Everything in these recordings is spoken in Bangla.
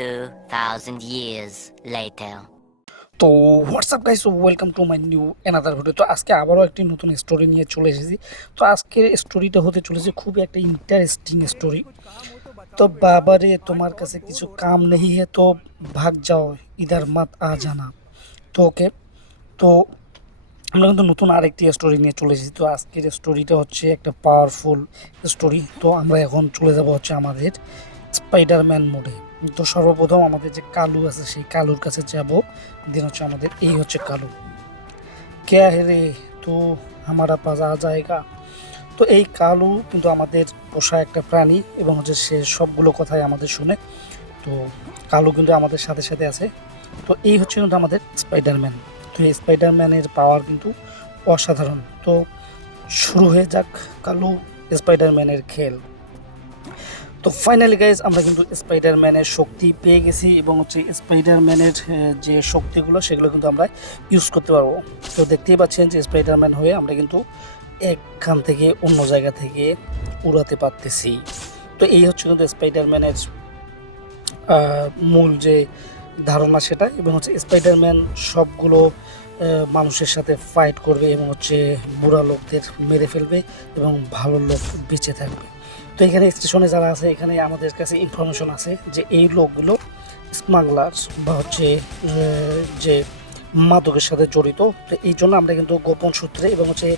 2,000 years later. তো what's up guys welcome to my new another video তো আজকে আবারও একটি নতুন স্টোরি নিয়ে চলে এসেছি। তো আজকের স্টোরিটা হতে চলেছে খুবই একটা ইন্টারেস্টিং স্টোরি তো বাবারে তোমার কাছে কিছু কাম নেই হে তো ভাগ যাও ইদার মাত আ জানা। তো ওকে তো আমরা কিন্তু নতুন আরেকটি স্টোরি নিয়ে চলে এসেছি। তো আজকের স্টোরিটা হচ্ছে একটা পাওয়ারফুল স্টোরি তো আমরা এখন চলে যাব হচ্ছে আমাদের স্পাইডারম্যান মোডে তো সর্বপ্রথম আমাদের যে কালু আছে, সেই কালুর কাছে যাব। দেন হচ্ছে আমাদের এই হচ্ছে কালু। কে রে? তো আমারা পাজা জায়গা। তো এই কালু কিন্তু আমাদের পোষা একটা প্রাণী এবং হচ্ছে সে সবগুলো কথাই আমাদের শুনে। তো কালু কিন্তু আমাদের সাথে সাথে আছে। তো এই হচ্ছে কিন্তু আমাদের স্পাইডারম্যান তো এই স্পাইডারম্যানের পাওয়ার কিন্তু অসাধারণ। তো শুরু হয়ে যাক কালু স্পাইডারম্যানের খেল। তো ফাইনালি গাইজ আমরা কিন্তু স্পাইডারম্যানের শক্তি পেয়ে গেছি এবং হচ্ছে স্পাইডারম্যানের যে শক্তিগুলো, সেগুলো কিন্তু আমরা ইউজ করতে পারব। তো দেখতেই পাচ্ছেন যে স্পাইডারম্যান হয়ে আমরা কিন্তু একখান থেকে অন্য জায়গা থেকে উড়াতে পারতেছি। তো এই হচ্ছে কিন্তু স্পাইডারম্যানের মূল যে ধারণা সেটা এবং হচ্ছে স্পাইডারম্যান সবগুলো মানুষের সাথে ফাইট করবে এবং হচ্ছে বুড়া লোকদের মেরে ফেলবে এবং ভালো লোক বেঁচে থাকবে। তো এখানে স্টেশনে যারা আছে, এখানে আমাদের কাছে ইনফরমেশন আছে যে এই লোকগুলো স্মাগলার বা হচ্ছে যে মাদকের সাথে জড়িত। তো এই জন্য আমরা কিন্তু গোপন সূত্রে এবং হচ্ছে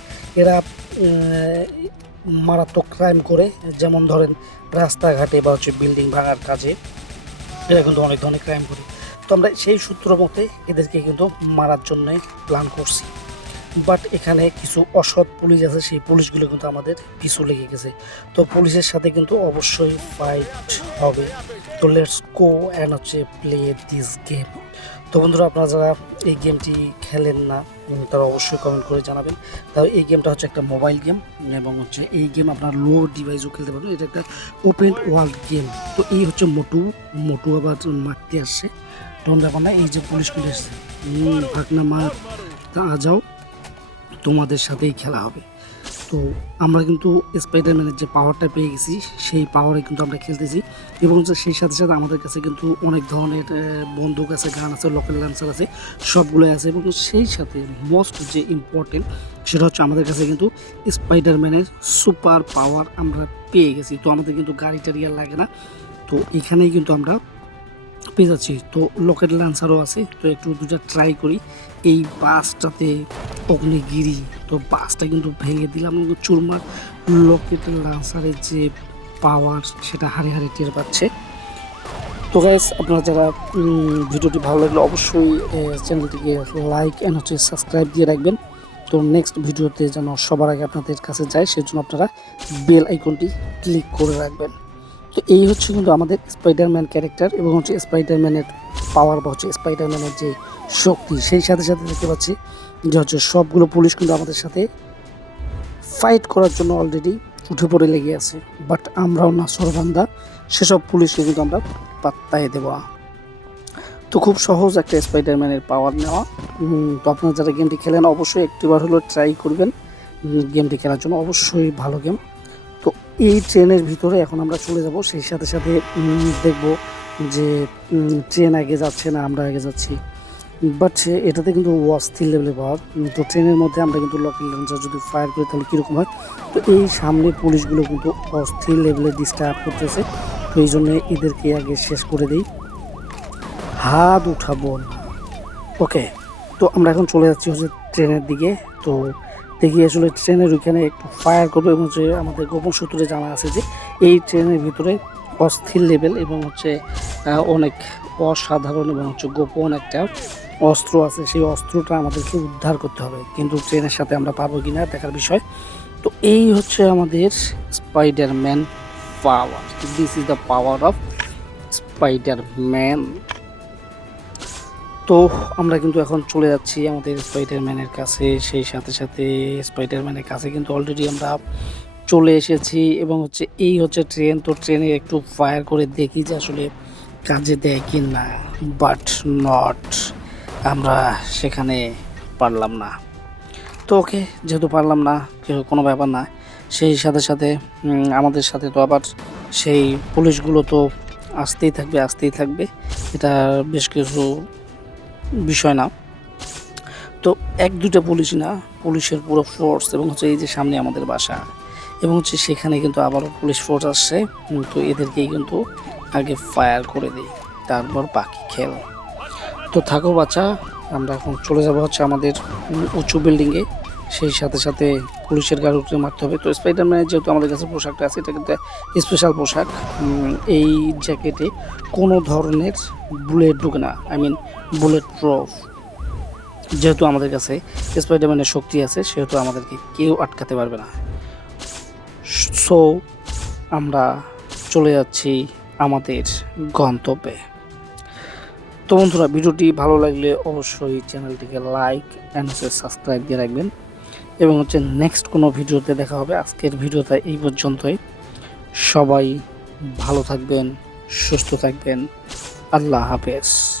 এরা মারাত্মক ক্রাইম করে। যেমন ধরেন রাস্তাঘাটে বা হচ্ছে বিল্ডিং ভাঙার কাজে এরা কিন্তু অনেক ধরনের ক্রাইম করে। তো আমরা সেই সূত্র মতে এদেরকে কিন্তু মারার জন্যই প্ল্যান করছি। বাট এখানে কিছু অসৎ পুলিশ আছে, সেই পুলিশগুলো কিন্তু আমাদের পিছু লেগে গেছে। তো পুলিশের সাথে কিন্তু অবশ্যই ফাইট হবে। তো লেটস গো অ্যান্ড হচ্ছে প্লে দিস গেম তো বন্ধুরা, আপনারা যারা এই গেমটি খেলেন না তারা অবশ্যই কমেন্ট করে জানাবেন। তাও এই গেমটা হচ্ছে একটা মোবাইল গেম এবং হচ্ছে এই গেম আপনার লো ডিভাইসও খেলতে পারবেন। এটা একটা ওপেন ওয়ার্ল্ড গেম তো এই হচ্ছে মোটু মোটু আবার মারতে আসছে। তখন না এই যে এসছে। উম, ভাগনা মা তা যাও তোমাদের সাথেই খেলা হবে। তো আমরা কিন্তু স্পাইডারম্যানের যে পাওয়ারটা পেয়ে গেছি সেই পাওয়ারে কিন্তু আমরা খেলতেছি। এবং সেই সাথে সাথে আমাদের কাছে কিন্তু অনেক ধরনের বন্দুক আছে গান আছে লোকাল ল্যান্সার আছে সবগুলোই আছে। এবং সেই সাথে মোস্ট যে ইম্পর্টেন্ট সেটা হচ্ছে আমাদের কাছে কিন্তু স্পাইডারম্যানের সুপার পাওয়ার আমরা পেয়ে গেছি। তো আমাদের কিন্তু গাড়ি টাড়ি আর লাগে না। তো এখানেই কিন্তু আমরা পেয়ে যাচ্ছি। তো লকেট লান্সারও আছে, তো একটু দুটা ট্রাই করি। এই বাসটাতে অগ্নিগিরি, তো বাসটা কিন্তু ভেঙে দিলাম চুরমার লকেট লান্সারের যে পাওয়ার সেটা হারে হারে টের পাচ্ছে। তো গাইস আপনারা যারা ভিডিওটি ভালো লাগলে অবশ্যই চ্যানেলটিকে লাইক অ্যান্ড হচ্ছে সাবস্ক্রাইব দিয়ে রাখবেন। তো নেক্সট ভিডিওতে যেন সবার আগে আপনাদের কাছে যায়, সেজন্য আপনারা বেল আইকনটি ক্লিক করে রাখবেন। তো এই হচ্ছে কিন্তু আমাদের স্পাইডারম্যান ক্যারেক্টার এবং হচ্ছে স্পাইডারম্যানের পাওয়ার বা হচ্ছে স্পাইডারম্যানের যে শক্তি, সেই সাথে সাথে দেখতে পাচ্ছি যে হচ্ছে সবগুলো পুলিশ কিন্তু আমাদের সাথে ফাইট করার জন্য অলরেডি উঠে পড়ে লেগে আছে। বাট আমরাও না সরবান্দা সেসব পুলিশকে কিন্তু আমরা পাত্তায় দেবো তো খুব সহজ একটা স্পাইডারম্যানের পাওয়ার নেওয়া। তো আপনারা যারা গেমটি খেলেন অবশ্যই একটিবার হলেও ট্রাই করবেন। গেমটি খেলার জন্য অবশ্যই ভালো গেম এই ট্রেনের ভিতরে এখন আমরা চলে যাব। সেই সাথে সাথে দেখব যে ট্রেন আগে যাচ্ছে না, আমরা আগে যাচ্ছি। বাট এটাতে কিন্তু অস্থির লেভেলে পাওয়ার তো ট্রেনের মধ্যে আমরা কিন্তু লকেল লঞ্চার যদি ফায়ার করি, তাহলে কীরকম হয়? তো এই সামনে পুলিশগুলো কিন্তু অস্থির লেভেলে ডিস্টার্ব করতেছে। তো এই জন্য এদেরকে আগে শেষ করে দিই। হাত উঠাবো ওকে তো আমরা এখন চলে যাচ্ছি হচ্ছে ট্রেনের দিকে। তো দেখি আসলে ট্রেনের ওইখানে একটু ফায়ার করবে এবং যে আমাদের গোপন সূত্রে জানা আছে যে এই ট্রেনের ভিতরে অস্থির লেভেল এবং হচ্ছে অনেক অসাধারণ এবং হচ্ছে গোপন একটা অস্ত্র আছে। সেই অস্ত্রটা আমাদেরকে উদ্ধার করতে হবে। কিন্তু ট্রেনের সাথে আমরা পাবো কি না দেখার বিষয়। তো এই হচ্ছে আমাদের Spiderman power this is the power of Spiderman তো আমরা কিন্তু এখন চলে যাচ্ছি আমাদের স্পাইডারম্যানের কাছে। সেই সাথে সাথে স্পাইডারম্যানের কাছে কিন্তু অলরেডি আমরা চলে এসেছি এবং হচ্ছে এই হচ্ছে ট্রেন তো ট্রেনে একটু ফায়ার করে দেখি যে আসলে কাজে দেয় কি না বাট নট আমরা সেখানে পারলাম না। তো ওকে, যেহেতু পারলাম না কোনো ব্যাপার না, সেই সাথে সাথে আমাদের সাথে তো আবার সেই পুলিশগুলো তো আসতেই থাকবে আসতেই থাকবে। এটা বেশ কিছু বিষয় না। তো এক দুটো পুলিশ না, পুলিশের পুরো ফোর্স এবং হচ্ছে এই যে সামনে আমাদের বাসা এবং হচ্ছে সেখানে কিন্তু আবারও পুলিশ ফোর্স আসছে। তো এদেরকেই কিন্তু আগে ফায়ার করে দিই, তারপর বাকি খেল। তো থাকো বাচ্চা আমরা এখন চলে যাব হচ্ছে আমাদের উঁচু বিল্ডিংয়ে সেই সাথে সাথে পুলিশের গাড়ি মারতে হবে। তো স্পাইডারম্যানের যেহেতু আমাদের কাছে পোশাকটা আছে, এটা কিন্তু স্পেশাল পোশাক। এই জ্যাকেটে কোনো ধরনের বুলেট ঢুকে না। আই মিন বুলেট প্রুফ যেহেতু আমাদের কাছে স্পাইডারম্যানের শক্তি আছে, সেহেতু আমাদেরকে কেউ আটকাতে পারবে না। সো আমরা চলে যাচ্ছি আমাদের গন্তব্যে। তো বন্ধুরা, ভিডিওটি ভালো লাগলে অবশ্যই চ্যানেলটিকে লাইক অ্যান্ড সাবস্ক্রাইব দিয়ে রাখবেন। এবং হচ্ছে নেক্সট কোনো ভিডিওতে দেখা হবে। আজকের ভিডিওটা এই পর্যন্তই। সবাই ভালো থাকবেন, সুস্থ থাকবেন। আল্লাহ হাফেজ।